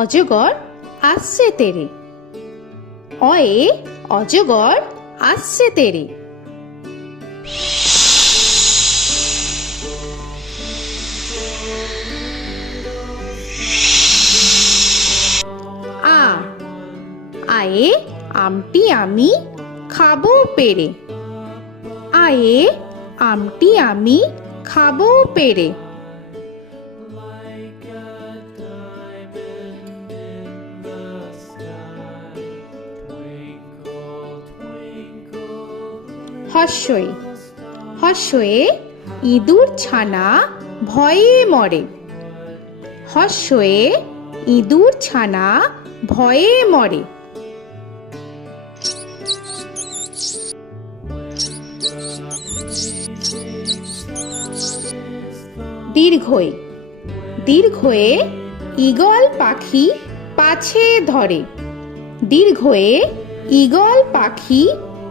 অজগর আসছে তেরে। অয়ে অজগর আসছে তেরে। আ আয়ে আমটি আমি খাবো পেরে। আয়ে আমটি আমি খাবো পেরে। হর্ষই হর্ষয়ে ইঁদুর ছানা ভয়ে মরে। হর্ষয়ে ইঁদুর ছানা ভয়ে মরে। দীর্ঘই দীর্ঘয়ে ঈগল পাখি পাছে ধরে। দীর্ঘয়ে ঈগল পাখি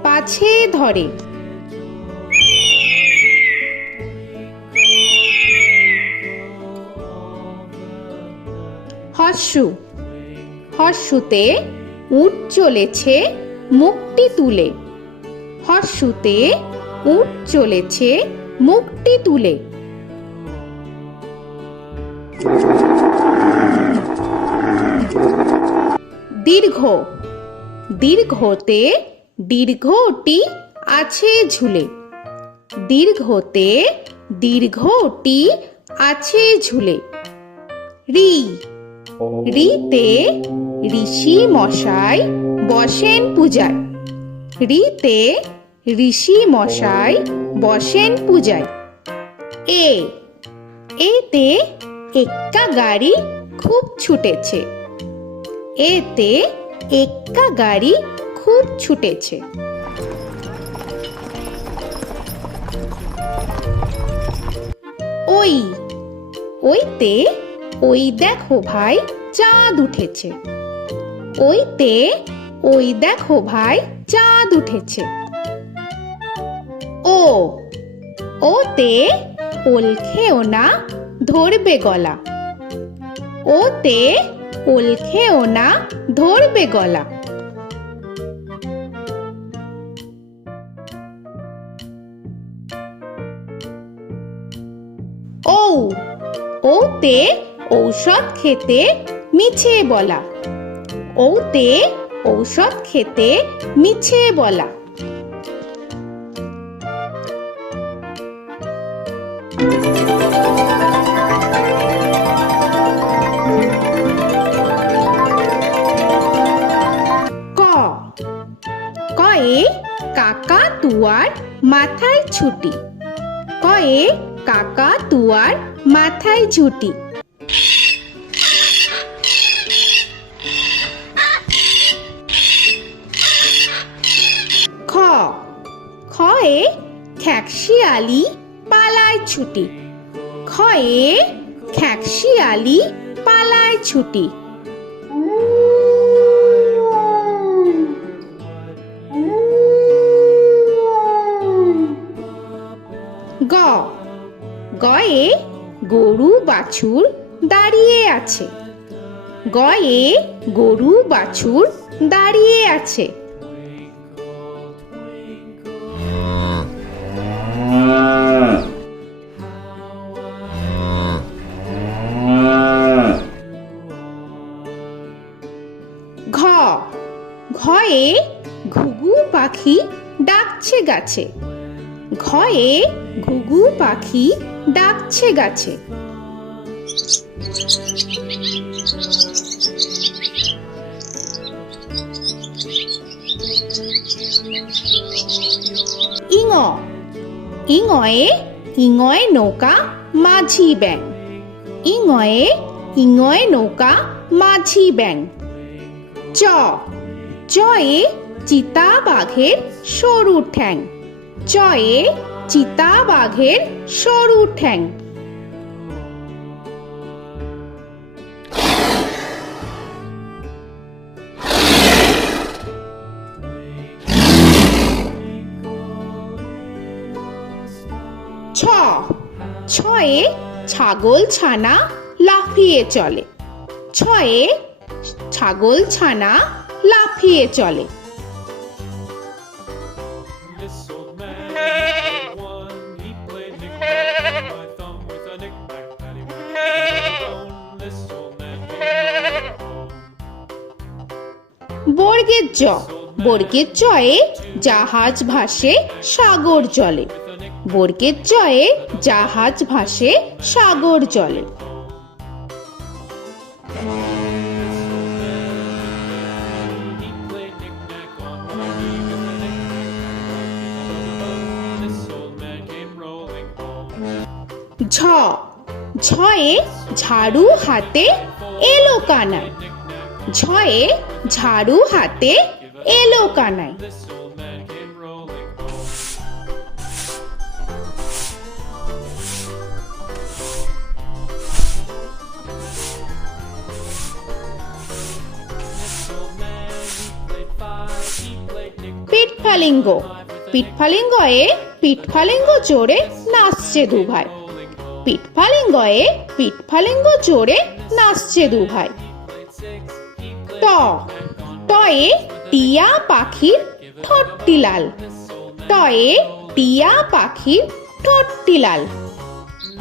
পাছে ধরে। হর্ষু হর্ষুতে উট চলেছে মুখটি তুলে। হর্ষুতে উট চলেছে মুখটি তুলে। দীর্ঘ দীর্ঘতে দীর্ঘটি আছে ঝুলে। দীর্ঘতে দীর্ঘটি আছে ঝুলে। রি রিতে ঋষি মশাই বসেন পূজায়। রিতে ঋষি মশাই বসেন পূজায়। এ এতে এক্কা গাড়ি খুব ছুটেছে। এতে এক্কা গাড়ি খুব ছুটেছে। ওই ওইতে ওই দেখো ভাই চাঁদ উঠেছে। ওইতে ওই দেখো ভাই চাঁদ উঠেছে। ও ওতে ওল খেও না ধরবে গলা। ওতে ওল খেও না ধরবে গলা। ঔ ওতে ঔষধ খেতে মিছে বলা। ওতে ঔষধ খেতে মিছে বলা। ক কয়ে কাকা তুয়ার মাথায় ছুটি। কয়ে কাকা তুয়ার মাথায় ঝুটি। খ খয়ে খ্যাকশিয়ালি পালায় ছুটি। খয়ে খ্যাকশিয়ালি পালায় ছুটি। গ গয়ে গরু বাছুর দাঁড়িয়ে আছে। গয়ে গরু বাছুর দাঁড়িয়ে আছে। ঘ ঘয়ে ঘুঘু পাখি ডাকছে গাছে। ঘয়ে ঘুঘু পাখি ডাকছে গাছে। ইঙ ইঙয়ে ইঙয়ে নৌকা মাঝি ব্যাং। ইঙয়ে ইঙয়ে নৌকা মাঝি ব্যাং। চ চয়ে চিতা বাঘের সরু ঠ্যাং। চয়ে চিতা বাঘের সরু ঠ্যাং। ছ ছয়ে ছাগল ছানা লাফিয়ে চলে। ছয়ে ছাগল ছানা লাফিয়ে চলে। This old man had one. He played knick-knack on my thumb with a knick-knack, paddywhack, bone. This old man came home. বর্গের জ, বর্গের জয়ে জাহাজ ভাসে সাগর জলে। বর্গের জয়ে জাহাজ ভাসে সাগর জলে। He played knick-knack on my knee with a knick-knack, this old man came rolling home. ঝ, ঝয়ে ঝাড়ু হাতে এলো কানাই। ঝয়ে ঝাড়ু হাতে এলো Kanai. This old man came rolling home. This old man, he played five. He played knick-knack. পিঠফালিঙ্গ, পিঠফালিঙ্গয়ে পিঠফালিঙ্গ জোরে নাচছে দুভাই। পিঠফালিঙ্গয়ে পিঠফালিঙ্গ জোরে নাচছে দুভাই। ট, টয়ে টিয়া পাখির ঠোঁটটি লাল। টয়ে টিয়া পাখির ঠোঁটটি লাল।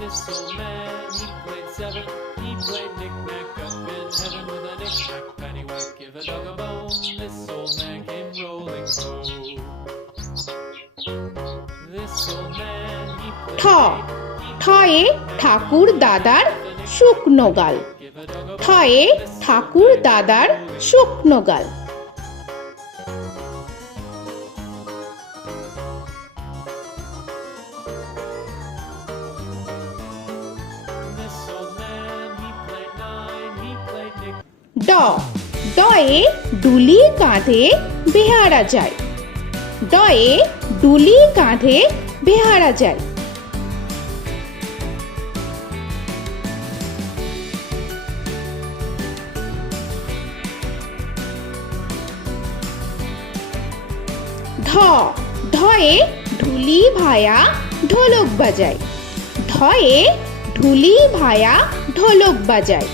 This old man, he played seven. He played knick-knack up in heaven with a knick-knack, paddywhack, give a dog a bone. This old man came rolling home. This old man, he ঠ, played ঠয়ে ঠাকুর দাদার শুকনো গাল। give a dog a ঠয়ে ঠাকুর দাদার শুকনো গাল। This old man, he played nine. He played knick. ড, ডয়ে ডুলি কাঁধে বেহারা যায়। ডয়ে ডুলি কাঁধে বেহারা যায়। ঢ, ঢয়ে ঢুলি ভায়া ঢোলক বাজায়। ঢয়ে ঢুলি ভায়া ঢোলক বাজায়।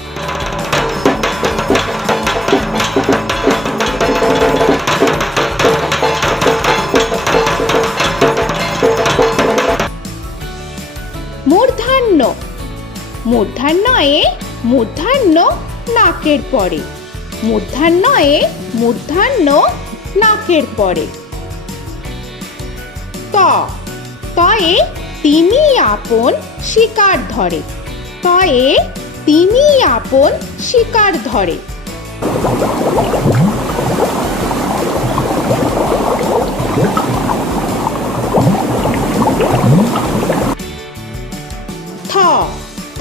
মূর্ধন্য, মূর্ধন্যয়ে মূর্ধন্য নাকের পরে। মূর্ধন্যয়ে মূর্ধন্য নাকের পরে। ত, তয়ে তিনি আপন শিকার ধরে। তয়ে তিনি আপন শিকার ধরে। থ,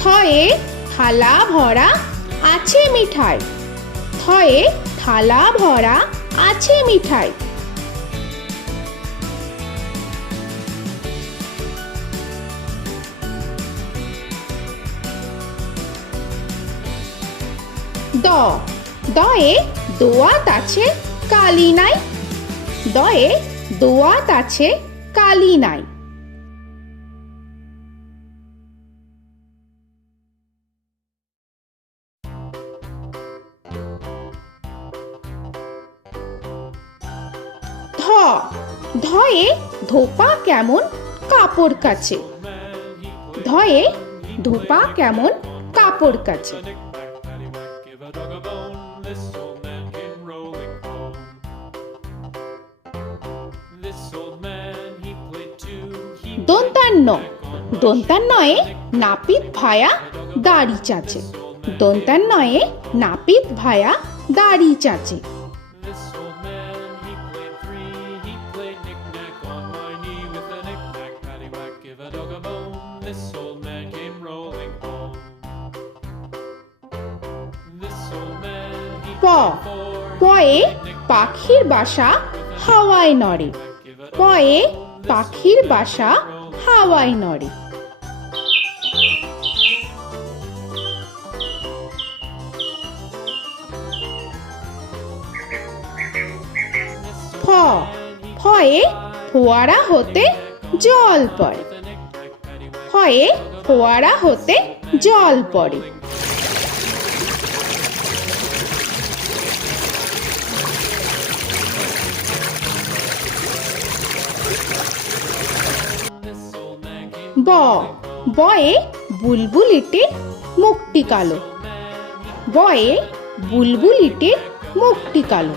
থয়ে থালা ভরা আছে মিঠাই। থয়ে থালা ভরা আছে মিঠাই। দ, দয়ে দোয়াত আছে কালি নাই। দয়ে দোয়াত আছে কালি নাই। ধ, ধয়ে ধোপা কেমন কাপড় কাচে। ধয়ে ধোপা কেমন কাপড় কাচে। Knick-knack, paddywhack, give a dog a bone. This old man came rolling home. This old man, he played two. He দন্তান্ন, দন্তান্নয়ে নাপিত ভায়া দাড়ি চাচে। দন্তান্নয়ে নাপিত ভায়া দাড়ি চাচে। This old man, he played three. He played knick-knack on my knee with a knick-knack, paddywhack, give a dog a bone. This old man came rolling home. This old man, he প, played four. পয়ে পাখির বাসা হাওয়ায় নড়ে। পয়ে পাখির বাসা হাওয়ায় নড়ে। ফ, ফয়ে ফোয়ারা হতে জল পড়ে। ফয়ে ফোয়ারা হতে জল পড়ে। ব বয়ে বুলবুলিটির মুখটি কালো। বয়ে বুলবুলিটির মুখটি কালো।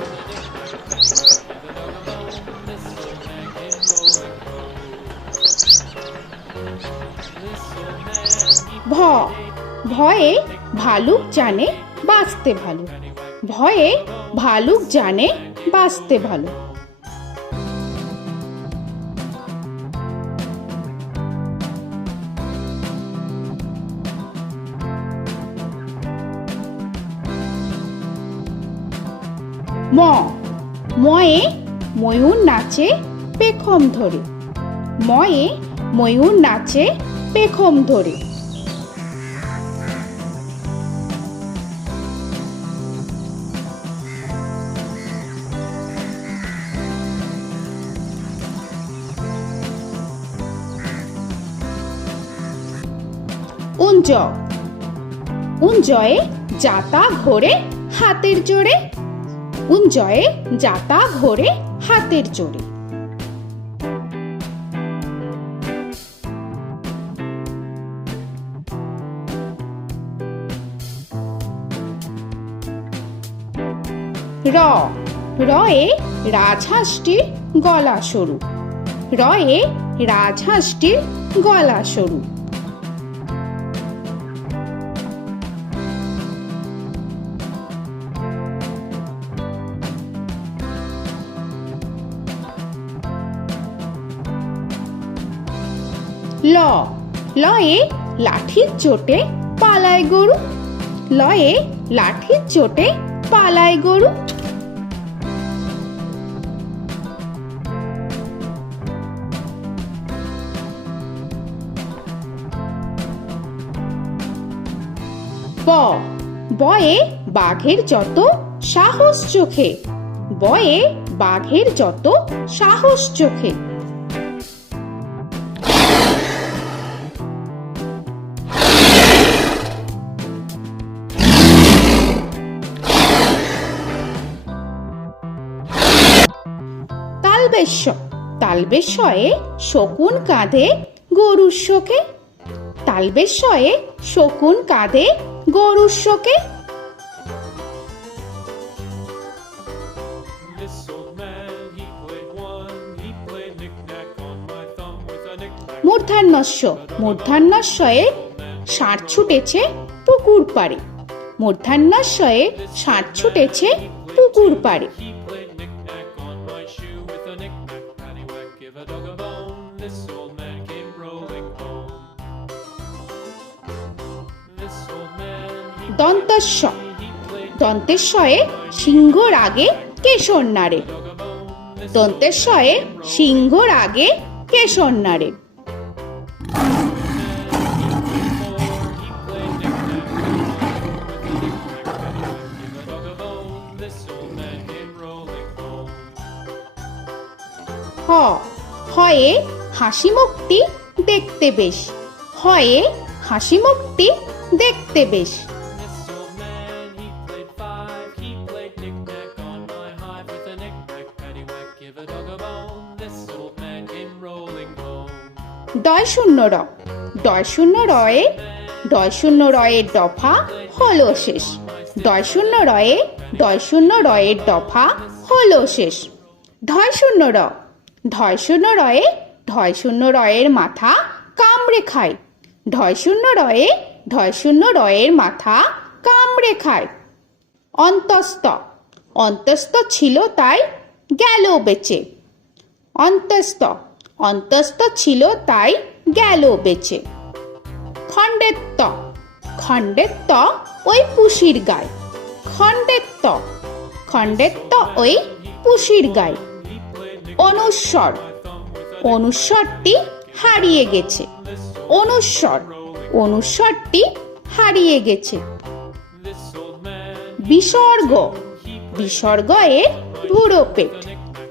ভ ভয়ে ভালুক জানে বাঁচতে ভালো। ভয়ে ভালুক জানে বাঁচতে ভালো। ম ময়ে ময়ূর নাচে পেখম ধরে। ময়ে ময়ূর নাচে পেখম ধরে। উঞ্জ উঞ্জয়ে যাতা ঘোরে হাতের জোরে। উঞ্জয়ে যাতা ঘোরে হাতের জোরে। র রয়ে রাজহাঁসটির গলা সরু। রয়ে রাজহাঁসটির গলা সরু। ল লয়ে লাঠির চোটে পালায় গরু। লয়ে লাঠির চোটে পালায় গরু। ব বয়ে বাঘের যত সাহস চোখে। বয়ে বাঘের যত সাহস চোখে। তালবেশ্য তালবেশ্যয়ে শকুন কাঁধে গরুর শোকে। তালবেশ্যয়ে শকুন কাঁধে গরুর শোকে। This old man, he played one. He played knick-knack on my thumb with a knick-knack. মূর্ধন্যস্য মূর্ধন্যস্যয়ে ষাঁড় ছুটেছে পুকুর পাড়ে। মূর্ধন্যস্যয়ে ষাঁড় ছুটেছে পুকুর পাড়ে। He played knick-knack on my shoe with a knick-knack, paddywhack, give a dog a bone. This old man came rolling home. This old man, he দন্তস্য played দন্তেশ্বয়ে সিংহর আগে কেশর নাড়ে। dog a bone. This দন্তেশ্বয়ে সিংহর আগে কেশর নাড়ে। he played knick-knack on my with a knick-knack, paddywhack, give a dog a bone. This old man came rolling home. হ হয়ে হাসি মুখটি দেখতে বেশ। হয়ে হাসি মুখটি দেখতে বেশ। This old man, he played five. He played knick-knack on my hive with a knick-knack, paddywhack, give a dog a bone. This old man came rolling home. ডয় শূন্য র ডয় শূন্য রয়ে ডয় শূন্য রয়ের দফা হলো শেষ। ডয় শূন্য রয়ে ডয় শূন্য রয়ের দফা হলো শেষ। ঢয় শূন্য র ঢয় শূন্য রয়ে ঢয় শূন্য রয়ের মাথা কামড়ে খায়। ঢয় শূন্য রয়ে ঢয় শূন্য রয়ের মাথা কামড়ে খায়। অন্তস্থ অন্তস্থ ছিল তাই গেল বেঁচে। অন্তস্থ অন্তস্থ ছিল তাই গেল বেঁচে। খণ্ডেত্ব খণ্ডেত্ব ওই পুষির গায়। খণ্ডেত্ব খণ্ডেত্ব ওই পুষির গায়। অনুস্বর অনুস্বরটি হারিয়ে গেছে। অনুস্বর অনুস্বরটি হারিয়ে গেছে। This old man, বিসর্গ বিসর্গ এর বুড়ো পেট।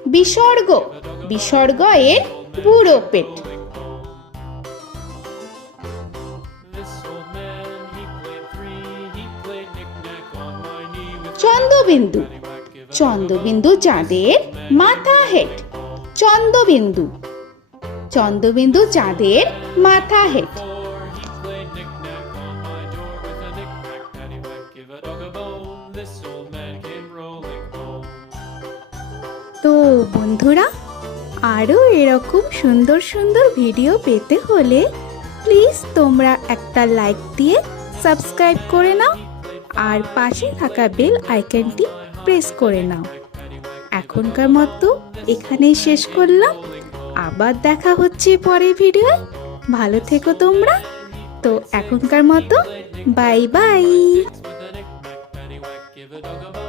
বিসর্গ বিসর্গ এর বুড়ো পেট। this old man, he played three. He played knick-knack on my knee with Chandrabindu paddywhack, give a Chandrabindu চাঁদের মাথা হেট। চন্দ্রবিন্দু চন্দ্রবিন্দু চাঁদের মাথা head. Before he played knick-knack on my door with a knick-knack, paddywhack, give a dog a bone. This old man came rolling home. তো বন্ধুরা, আরও এরকম সুন্দর সুন্দর ভিডিও পেতে হলে প্লিজ তোমরা একটা লাইক দিয়ে সাবস্ক্রাইব করে নাও আর পাশে থাকা বেল আইকনটি প্রেস করে নাও। এখনকার মতো এখানেই শেষ করলাম, আবার দেখা হচ্ছে পরের ভিডিও। ভালো থেকো তোমরা। তো এখনকার মতো bye bye. With a knick-knack, paddywhack, give a dog a bone.